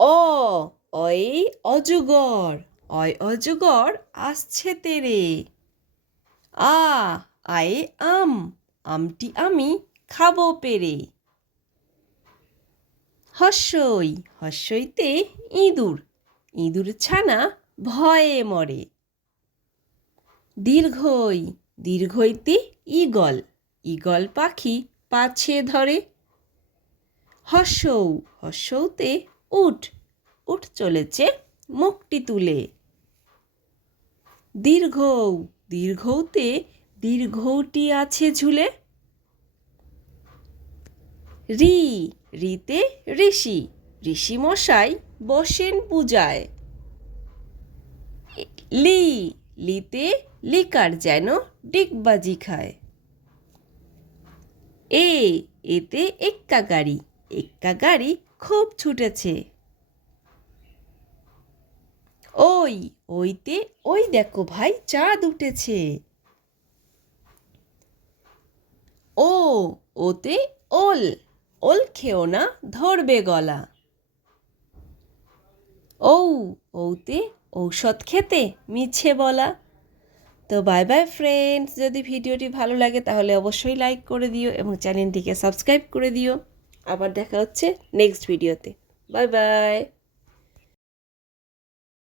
অ অয়ে অজগর অয় অজগর আসছে তেরে। আ আয়ে আম, আমটি আমি খাব পেরে। হস্যই, হস্যইতে ইঁদুর ইঁদুর ছানা ভয়ে মরে। দীর্ঘই, দীর্ঘইতে ঈগল ঈগল পাখি পাছে ধরে। হর্ষৌ হর্ষৌতে উঠ উঠ চলেছে মুখটি তুলে। দীর্ঘৌ দীর্ঘৌতে দীর্ঘৌটি আছে ঝুলে। রি, রিতে ঋষি ঋষি মশাই বসেন পূজায়। লি, লিতে লিকার যেন ডিগবাজি খায়। এ, এতে এক্কা গাড়ি এক্কা গাড়ি খুব ছুটেছে। ওই, ওইতে, ওই দেখো ভাই, চাঁদ উঠেছে। ও, ওতে ওল ওল খেও না, ধরবে গলা। ঔ ওতে ঔষধ খেতে, মিছে বলা। তো বাই বাই ফ্রেন্ডস, যদি ভিডিওটি ভালো লাগে তাহলে অবশ্যই লাইক করে দিও এবং চ্যানেলটিকে সাবস্ক্রাইব করে দিও। আবার দেখা হচ্ছে নেক্সট ভিডিওতে। Bye bye.